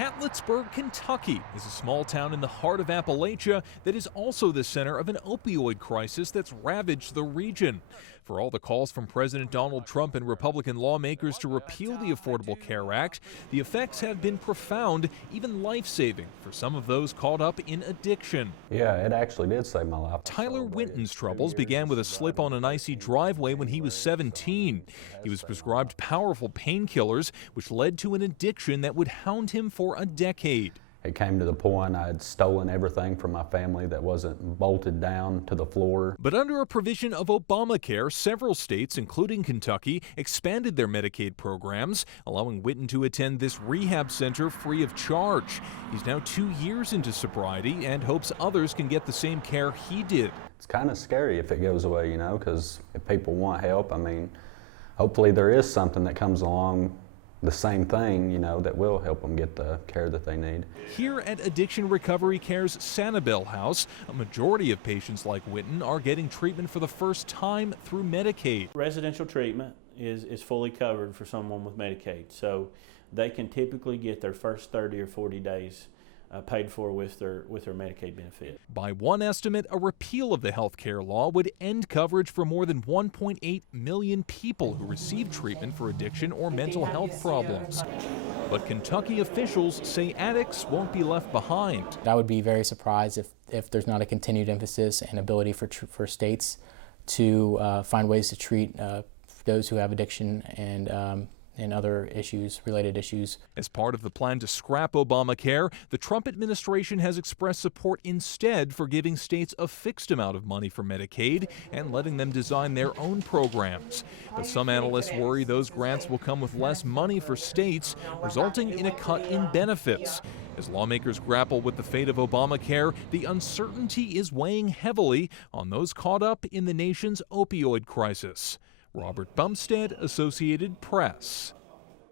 CATLETTSBURG, Kentucky is a small town in the heart of Appalachia that is also the center of an opioid crisis that's ravaged the region. For all the calls from President Donald Trump and Republican lawmakers to repeal the Affordable Care Act, the effects have been profound, even life-saving for some of those caught up in addiction. Yeah, it actually did save my life. Tyler Witten's troubles began with a slip on an icy driveway when he was 17. He was prescribed powerful painkillers, which led to an addiction that would hound him for a decade. It came to the point I had stolen everything from my family that wasn't bolted down to the floor. But under a provision of Obamacare, several states, including Kentucky, expanded their Medicaid programs, allowing Witten to attend this rehab center free of charge. He's now 2 years into sobriety and hopes others can get the same care he did. It's kind of scary if it goes away, you know, because if people want help, I mean, hopefully there is something that comes along the same thing, you know, that will help them get the care that they need. Here at Addiction Recovery Care's Sanibel House, a majority of patients like Witten are getting treatment for the first time through Medicaid. Residential treatment is fully covered for someone with Medicaid, so they can typically get their first 30 or 40 days paid for with their Medicaid benefit. By one estimate, a repeal of the health care law would end coverage for more than 1.8 million people who receive treatment for addiction or mental health problems. But Kentucky officials say addicts won't be left behind. I would be very surprised if there's not a continued emphasis and ability for states to find ways to treat those who have addiction and other issues, related issues. As part of the plan to scrap Obamacare, the Trump administration has expressed support instead for giving states a fixed amount of money for Medicaid and letting them design their own programs. But some analysts worry those grants will come with less money for states, resulting in a cut in benefits. As lawmakers grapple with the fate of Obamacare, the uncertainty is weighing heavily on those caught up in the nation's opioid crisis. Robert Bumstead, Associated Press.